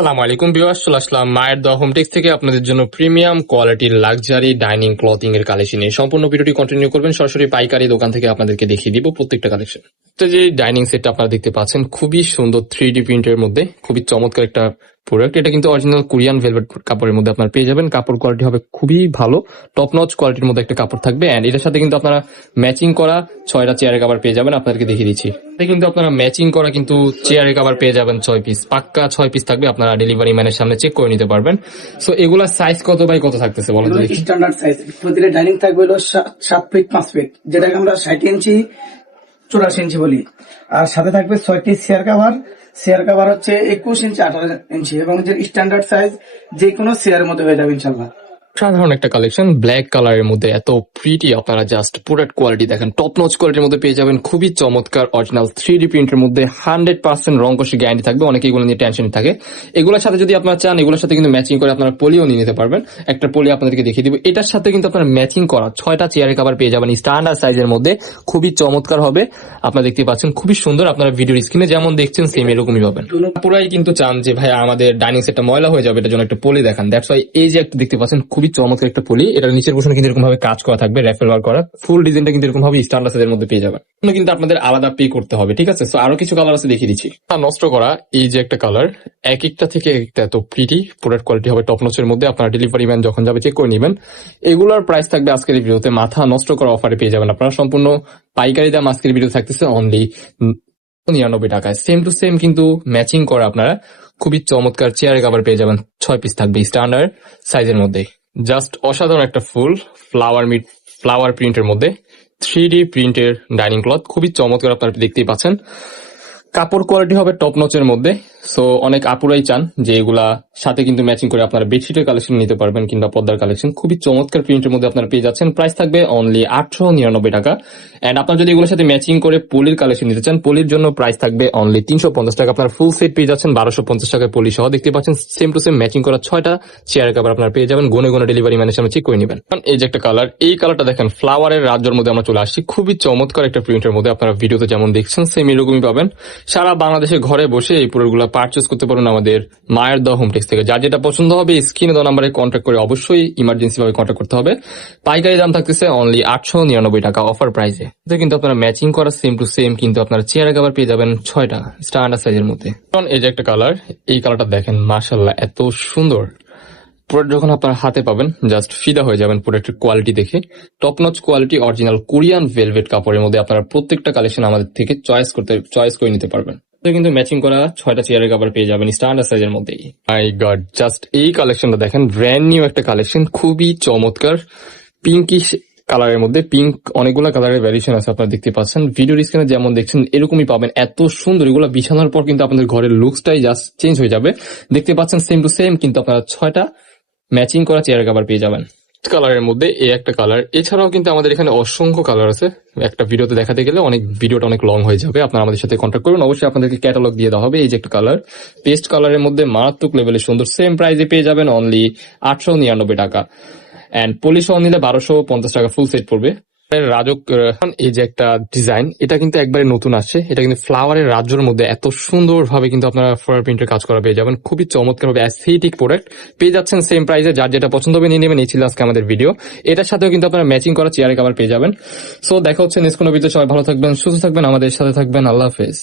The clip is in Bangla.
আসসালামু আলাইকুম ভিউয়ার্স, চলে আসলাম মায়ের দোয়া হোম টেক্স থেকে আপনাদের জন্য প্রিমিয়াম কোয়ালিটির লাক্সারি ডাইনিং ক্লথিং এর কালেকশন নিয়ে সম্পূর্ণ ভিডিওটি কন্টিনিউ করবেন। সরাসরি পাইকারি দোকান থেকে আপনাদেরকে দেখিয়ে দিব প্রত্যেকটা কালেকশন। তো যে ডাইনিং সেটটা আপনারা দেখতে পাচ্ছেন খুবই সুন্দর 3D প্রিন্টের মধ্যে খুবই চমৎকার একটা প্রোডাক্ট। এটা কিন্তু অরিজিনাল কোরিয়ান ভেলভেট কাপড়ের মধ্যে আপনারা পেয়ে যাবেন। কাপড় কোয়ালিটি হবে খুবই ভালো, টপ নচ কোয়ালিটির মধ্যে একটা কাপড় থাকবে। এন্ড এটার সাথে কিন্তু আপনারা ম্যাচিং করা 6টা চেয়ারের কভার পেয়ে যাবেন। আপনাদেরকে দেখিয়ে দিচ্ছি, এতে কিন্তু আপনারা ম্যাচিং করা কিন্তু চেয়ারের কভার পেয়ে যাবেন 6 পিস, পাক্কা 6 পিস থাকবে। আপনারা ডেলিভারি ম্যানের সামনে চেক করে নিতে পারবেন। সো এগুলা সাইজ কত বাই কত থাকতেছে বলেন তো? স্ট্যান্ডার্ড সাইজ প্রতিটা ডাইনিং থাকবে হলো 7 ফিট 5 ফিট, যেটাকে আমরা 60 ইঞ্চি 84 ইঞ্চি বলি। আর সাথে থাকবে 6টি চেয়ার কাভার হচ্ছে 21 ইঞ্চি 18 ইঞ্চি, এবং যে স্ট্যান্ডার্ড সাইজ যে কোনো চেয়ারের মধ্যে হয়ে যাবে ইনশাল্লাহ। সাধারণ একটা কালেকশন ব্ল্যাক কালারের মধ্যে এত প্রিটি, আপনারা জাস্ট প্রোডাক্ট কোয়ালিটি দেখেন, টপ নচ কোয়ালিটির মধ্যে পেয়ে যাবেন। খুবই চমৎকার অরিজিনাল 3D প্রিন্টের মধ্যে 100% রং কষে গ্যারান্টি থাকবে। অনেকে এগুলো নিয়ে টেনশন থাকে। এগুলোর সাথে যদি আপনারা চান, এগুলোর সাথে কিন্তু ম্যাচিং করে আপনারা পলিও নিয়ে নিতে পারবেন। একটা পলি আপনাদেরকে দেখিয়ে দিব। এটার সাথে কিন্তু আপনারা ম্যাচিং করা 6টা চেয়ারের কভার পেয়ে যাবেন স্ট্যান্ডার্ড সাইজের মধ্যে। খুবই চমৎকার হবে, আপনারা দেখতে পাচ্ছেন খুবই সুন্দর। আপনারা ভিডিওর স্ক্রিনে যেমন দেখছেন সেম এরকমই পাবেন। পুরাই কিন্তু চান যে ভাই আমাদের ডাইনিং সেটটা ময়লা হয়ে যাবে, এটার জন্য একটা পলি দেখান। দ্যাটস ওয়াই এই যে একটা দেখতে পাচ্ছেন খুবই চমৎকার একটা পলি। এটার নিচের পোর্শনে কিন্তু এরকম ভাবে কাজ করা থাকবে, র্যাফেল ওয়ার্ক করা। ফুল ডিজাইনটা কিন্তু এরকম ভাবে স্ট্যান্ডার্ড সাইজের মধ্যে পেয়ে যাবেন। কিন্তু আপনাদের আলাদা পে করতে হবে, ঠিক আছে? সো আরো কিছু কালার আছে, দেখিয়ে দিচ্ছি। নষ্ট করা এই যে একটা কালার, এক একটা থেকে একটা এত প্রিটি, প্রোডাক্ট কোয়ালিটি হবে টপ নচের মধ্যে। আপনারা ডেলিভারি ম্যান যখন যাবে চেক করে নেবেন। এগুলোর প্রাইস থাকবে আজকের এই ভিডিওতে মাথা নষ্ট করা অফারে পেয়ে যাবেন আপনারা। সম্পূর্ণ পাইকারি দাম আজকের ভিডিও থাকতেছে অনলি 99 টাকায়। সেম টু সেম কিন্তু ম্যাচিং করা আপনারা খুবই চমৎকার চেয়ারের কভার পেয়ে যাবেন। 6 পিস থাকবে স্ট্যান্ডার্ড সাইজের মধ্যে। জাস্ট অসাধারণ একটা ফুল ফ্লাওয়ার প্রিন্টের মধ্যে 3D প্রিন্টের ডাইনিং ক্লথ, খুবই চমৎকার। আপনারা দেখতেই পাচ্ছেন কাপড় কোয়ালিটি হবে টপ নচের মধ্যে। সো অনেক আপুরাই চান যে এগুলা সাথে কিন্তু ম্যাচিং করে আপনারা বেডশিটের কালেকশন নিতে পারবেন কিংবা পর্দার কালেকশন। খুবই চমৎকার প্রিন্টের মধ্যে আপনারা পেয়ে যাচ্ছেন। প্রাইস থাকবে অনলি 899 টাকা। এন্ড আপনারা যদি এগুলোর সাথে ম্যাচিং করে পলির কালেকশন নিতে চান, পলির জন্য প্রাইস থাকবে অনলি 350 টাকা। আপনারা ফুল সেট পেয়ে যাচ্ছেন 1250 টাকায় পলি সহ। দেখতে পাচ্ছেন সেম টু সেম ম্যাচিং করা 6টা চেয়ার কভার আপনারা পেয়ে যাবেন। গুনে গুনে ডেলিভারি ম্যানের সামনে চেক করে নেবেন। এই যে একটা কালার, এই কালারটা দেখেন ফ্লাওয়ারের রাজ্যের মধ্যে আমরা চলে আসছি। খুবই চমৎকার একটা প্রিন্টের মধ্যে আপনারা ভিডিওতে যেমন দেখছেন সেম এরকমই পাবেন। সারা বাংলাদেশে ঘরে বসে এই প্রোডাক্টগুলো পারচেজ করতে পারবেন আমাদের মায়ের দোয়া হোম টেক্স থেকে। যার যেটা পছন্দ হবে স্ক্রিনে দেওয়া নাম্বারে কন্ট্যাক্ট করে অবশ্যই ইমার্জেন্সি ভাবে কন্ট্যাক্ট করতে হবে। পাইকারি দাম থাকতেছে অনলি 899 টাকা অফার প্রাইসে। কিন্তু আপনারা ম্যাচিং করা সেম টু সেম কিন্তু আপনারা চেয়ারের কভার পেয়ে যাবেন 6টা স্ট্যান্ডার্ড সাইজের মধ্যে। এই যে একটা কালার, এই কালারটা দেখেন মাশাআল্লাহ এত সুন্দর। প্রোডাক্ট যখন আপনার হাতে পাবেন জাস্ট ফিদা হয়ে যাবেন প্রোডাক্টের কোয়ালিটি দেখে। Top notch quality original Korean velvet কাপড়ের মধ্যে আপনারা প্রত্যেকটা কালেকশন আমাদের থেকে চয়েস করে নিতে পারবেন। কিন্তু ম্যাচিং করা 6টা চেয়ারের কভার পেয়ে যাবেন স্ট্যান্ডার্ড সাইজের মধ্যেই। মাই গড, জাস্ট এই কালেকশনটা দেখেন, ব্র্যান্ড নিউ একটা কালেকশন, খুবই চমৎকার। পিঙ্কিশ কালারের মধ্যে, পিঙ্ক অনেকগুলো কালারের ভ্যারিয়েশন আছে আপনারা দেখতে পাচ্ছেন। ভিডিওর স্ক্রিনে যেমন দেখছেন এরকমই পাবেন। এত সুন্দর, এগুলো বিছানোর পর কিন্তু আপনাদের ঘরের লুকসটাই জাস্ট চেঞ্জ হয়ে যাবে। দেখতে পাচ্ছেন সেম টু সেম কিন্তু আপনারা 6টা ম্যাচিং করা চেয়ার কভার পেয়ে যাবেন কালারের মধ্যে। এই একটা কালার, এছাড়াও কিন্তু আমাদের এখানে অসংখ্য কালার আছে। একটা ভিডিওতে দেখাতে গেলে ভিডিওটা অনেক লং হয়ে যাবে। আপনারা আমাদের সাথে কন্ট্যাক্ট করুন, অবশ্যই আপনাদেরকে ক্যাটালগ দিয়ে দেওয়া হবে। এই যে একটা কালার, পেস্ট কালারের মধ্যে মারাত্মক লেভেলে সুন্দর, সেম প্রাইসে পেয়ে যাবেন অনলি 899 টাকা। এন্ড পলিশ নিলে 1250 টাকা ফুল সেট পড়বে। রাজক এই যে একটা ডিজাইন, এটা কিন্তু একবারে নতুন আসছে। এটা কিন্তু ফ্লাওয়ারের রাজ্যের মধ্যে এত সুন্দর ভাবে কিন্তু আপনারা ফ্লোরাল প্রিন্টের কাজ করা পেয়ে যাবেন। খুবই চমৎকার ভাবে অ্যাস্থেটিক প্রোডাক্ট পেয়ে যাচ্ছেন সেম প্রাইসে। যার যেটা পছন্দ হবে নিয়ে নেবেন। এই ছিল আজকে আমাদের ভিডিও। এটার সাথেও কিন্তু আপনারা ম্যাচিং করা চেয়ারের কভার পেয়ে যাবেন। সো দেখা হচ্ছে নেক্সট কোনো ভিডিও। সবাই ভালো থাকবেন, সুস্থ থাকবেন, আমাদের সাথে থাকবেন। আল্লাহ হাফেজ।